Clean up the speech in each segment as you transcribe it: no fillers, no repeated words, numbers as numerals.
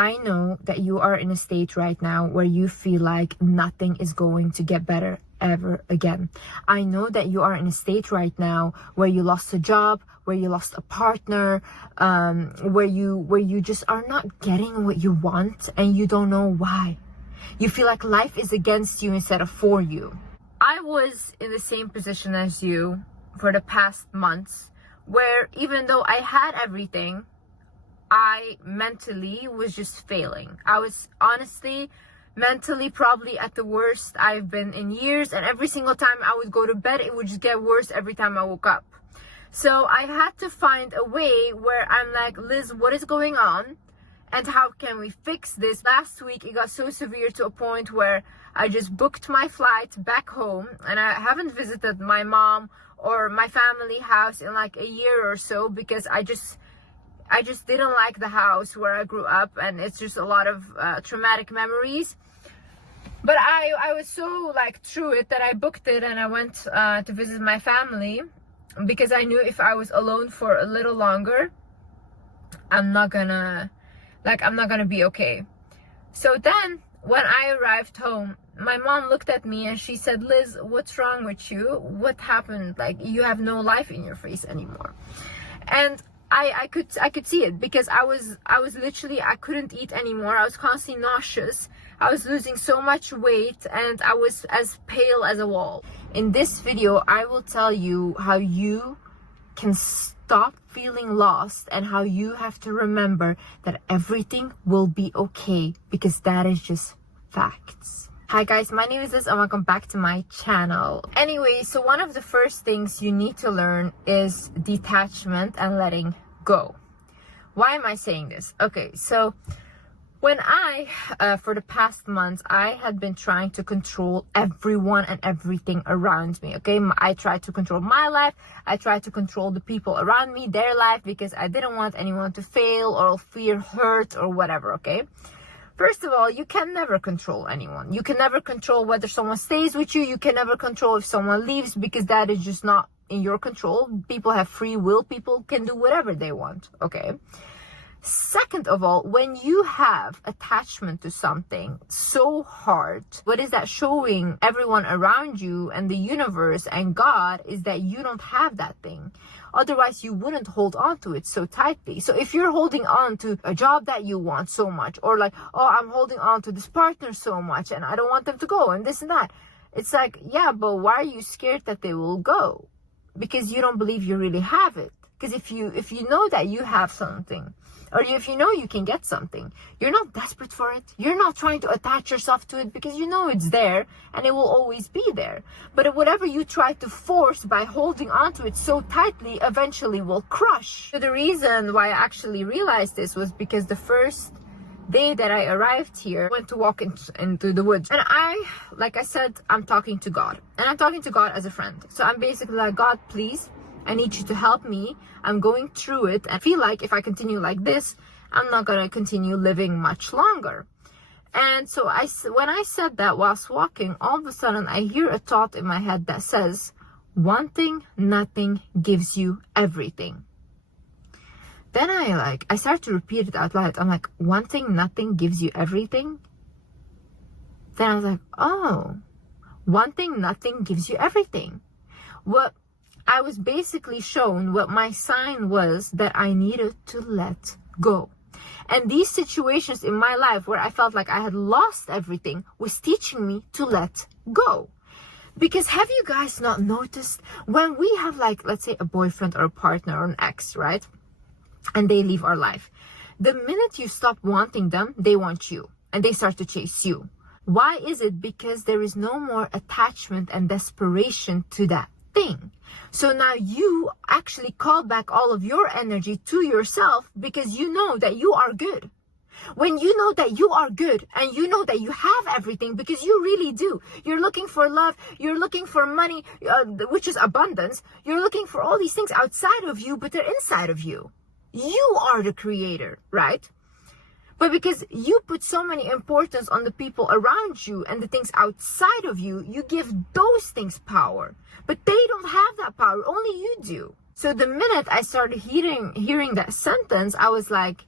I know that you are in a state right now where you feel like nothing is going to get better ever again. I know that you are in a state right now where you lost a job, where you lost a partner, where you just are not getting what you want and you don't know why. You feel like life is against you instead of for you. I was in the same position as you for the past months, where even though I had everything, I mentally was just failing. I was honestly mentally probably at the worst I've been in years, and every single time I would go to bed it would just get worse every time I woke up. So I had to find a way where I'm like, Liz, what is going on and how can we fix this? Last week it got so severe to a point where I just booked my flight back home, and I haven't visited my mom or my family house in like a year or so because I just didn't like the house where I grew up, and it's just a lot of traumatic memories. But I was so like through it that I booked it and I went to visit my family because I knew if I was alone for a little longer, I'm not gonna be okay. So then when I arrived home, my mom looked at me and she said, Liz, what's wrong with you? What happened? Like, you have no life in your face anymore. And I could see it because I was literally, I couldn't eat anymore. I was constantly nauseous. I was losing so much weight and I was as pale as a wall. In this video, I will tell you how you can stop feeling lost and how you have to remember that everything will be okay, because that is just facts. Hi guys, my name is Liz and welcome back to my channel. Anyway, so one of the first things you need to learn is detachment and letting go. Why am I saying this? Okay, so when for the past months, I had been trying to control everyone and everything around me, okay? I tried to control my life. I tried to control the people around me, their life, because I didn't want anyone to fail or feel hurt or whatever, okay? First of all, you can never control anyone. You can never control whether someone stays with you. You can never control if someone leaves, because that is just not in your control. People have free will. People can do whatever they want, okay? Second of all, when you have attachment to something so hard, what is that showing everyone around you and the universe and God is that you don't have that thing. Otherwise, you wouldn't hold on to it so tightly. So if you're holding on to a job that you want so much, or like, oh, I'm holding on to this partner so much and I don't want them to go and this and that. It's like, yeah, but why are you scared that they will go? Because you don't believe you really have it. Because if you know that you have something, or if you know you can get something, you're not desperate for it. You're not trying to attach yourself to it because you know it's there and it will always be there. But whatever you try to force by holding onto it so tightly eventually will crush. So the reason why I actually realized this was because the first day that I arrived here, I went to walk into the woods. And like I said, I'm talking to God. And I'm talking to God as a friend. So I'm basically like, God, please, I need you to help me. I'm going through it. I feel like if I continue like this, I'm not going to continue living much longer. And so when I said that whilst walking, all of a sudden I hear a thought in my head that says, wanting nothing gives you everything. Then I start to repeat it out loud. I'm like, wanting nothing gives you everything? Then I was like, oh, wanting nothing gives you everything. What I was basically shown, what my sign was, that I needed to let go. And these situations in my life where I felt like I had lost everything was teaching me to let go. Because have you guys not noticed when we have, like, let's say a boyfriend or a partner or an ex, right? And they leave our life. The minute you stop wanting them, they want you and they start to chase you. Why is it? Because there is no more attachment and desperation to that thing. So now you actually call back all of your energy to yourself because you know that you are good. When you know that you are good and you know that you have everything, because you really do. You're looking for love, you're looking for money, which is abundance. You're looking for all these things outside of you, but they're inside of you. You are the creator, right? But because you put so many importance on the people around you and the things outside of you, you give those things power. But they don't have that power, only you do. So the minute I started hearing that sentence, I was like,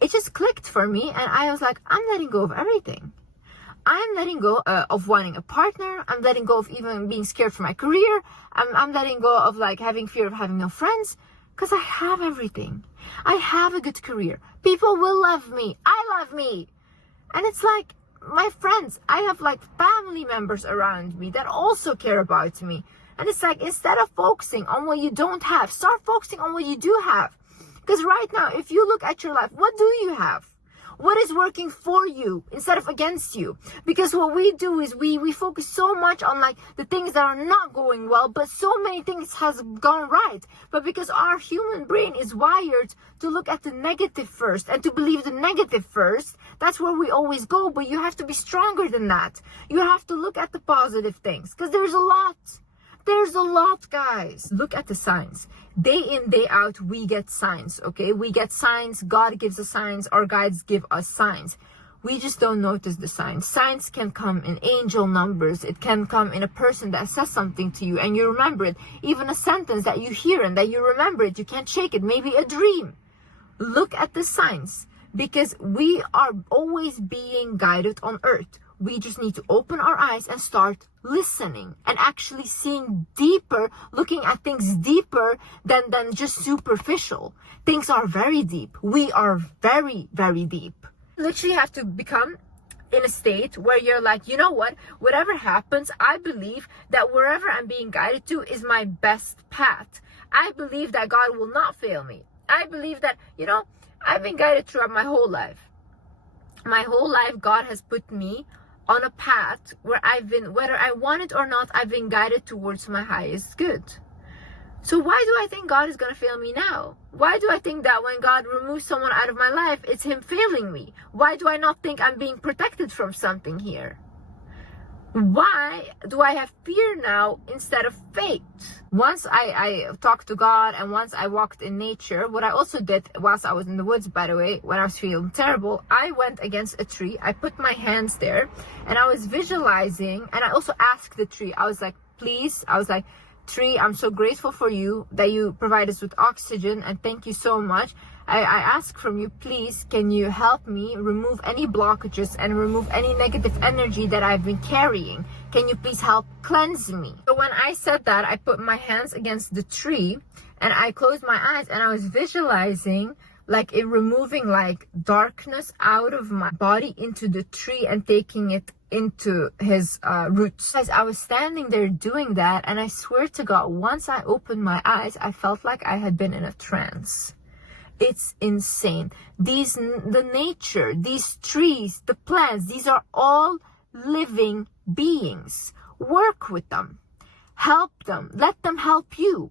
it just clicked for me, and I was like, I'm letting go of everything. I'm letting go of wanting a partner. I'm letting go of even being scared for my career. I'm letting go of like having fear of having no friends, because I have everything. I have a good career. People will love me. I love me. And it's like, my friends, I have like family members around me that also care about me. And it's like, instead of focusing on what you don't have, start focusing on what you do have. Because right now, if you look at your life, what do you have? What is working for you instead of against you? Because what we do is we focus so much on like the things that are not going well, but so many things has gone right. But because our human brain is wired to look at the negative first and to believe the negative first, that's where we always go. But you have to be stronger than that. You have to look at the positive things, because there's a lot. There's a lot, guys. Look at the signs. Day in, day out, we get signs, okay? We get signs. God gives us signs. Our guides give us signs. We just don't notice the signs. Signs can come in angel numbers. It can come in a person that says something to you and you remember it. Even a sentence that you hear and that you remember it. You can't shake it. Maybe a dream. Look at the signs, because we are always being guided on earth. We just need to open our eyes and start listening and actually seeing deeper, looking at things deeper than just superficial. Things are very deep. We are very, very deep. You literally have to become in a state where you're like, you know what? Whatever happens, I believe that wherever I'm being guided to is my best path. I believe that God will not fail me. I believe that, you know, I've been guided throughout my whole life. My whole life, God has put me on a path where I've been, whether I want it or not, I've been guided towards my highest good. So why do I think God is going to fail me now? Why do I think that when God removes someone out of my life, it's him failing me? Why do I not think I'm being protected from something here? Why do I have fear now instead of faith? Once I talked to God and once I walked in nature, what I also did whilst I was in the woods, by the way, when I was feeling terrible, I went against a tree. I put my hands there and I was visualizing, and I also asked the tree. I was like, please, I was like, tree, I'm so grateful for you that you provide us with oxygen, and thank you so much. I ask from you, please, can you help me remove any blockages and remove any negative energy that I've been carrying? Can you please help cleanse me? So when I said that, I put my hands against the tree and I closed my eyes and I was visualizing like it removing like darkness out of my body into the tree and taking it into his roots. As I was standing there doing that, and I swear to God, once I opened my eyes, I felt like I had been in a trance. It's insane. The nature, these trees, the plants, these are all living beings. Work with them. Help them. Let them help you.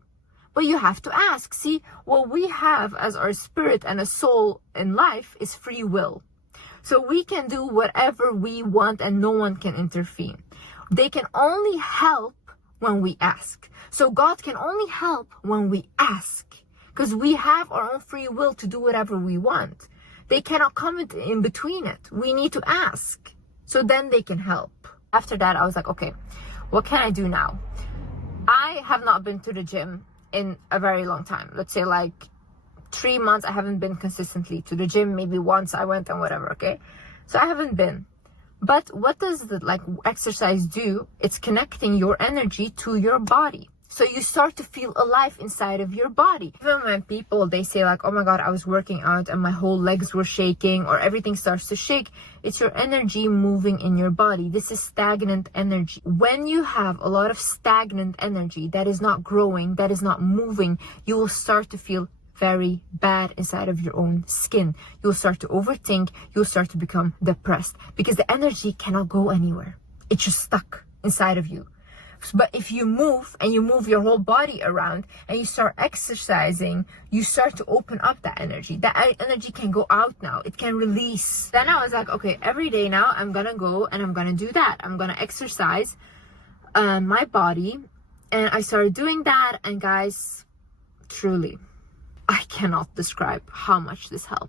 But you have to ask. See, what we have as our spirit and a soul in life is free will. So we can do whatever we want and no one can intervene. They can only help when we ask. So God can only help when we ask. Because we have our own free will to do whatever we want. They cannot come in between it. We need to ask. So then they can help. After that, I was like, okay, what can I do now? I have not been to the gym in a very long time. Let's say like 3 months, I haven't been consistently to the gym. Maybe once I went and whatever, okay? So I haven't been. But what does the exercise do? It's connecting your energy to your body. So you start to feel alive inside of your body. Even when people, they say like, oh my God, I was working out and my whole legs were shaking or everything starts to shake. It's your energy moving in your body. This is stagnant energy. When you have a lot of stagnant energy that is not growing, that is not moving, you will start to feel very bad inside of your own skin. You'll start to overthink. You'll start to become depressed because the energy cannot go anywhere. It's just stuck inside of you. But if you move and you move your whole body around and you start exercising, you start to open up that energy. That energy can go out now. It can release. Then I was like, okay, every day now I'm gonna go and I'm gonna do that. I'm gonna exercise my body. And I started doing that. And guys, truly, I cannot describe how much this helped.